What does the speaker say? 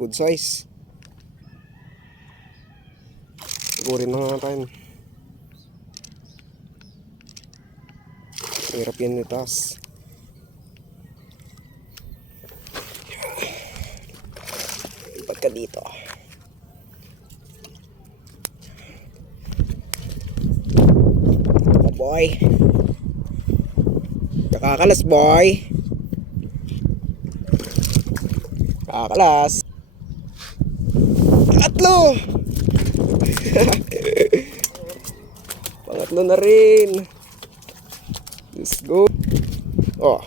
Good size. Sigurin na natin. Hirap yan itaas. Lipat ka dito. Dito ka, boy. Nakakalas, boy. Nakakalas. Pangatlo. Pangatlo na rin. Let's go. Oh.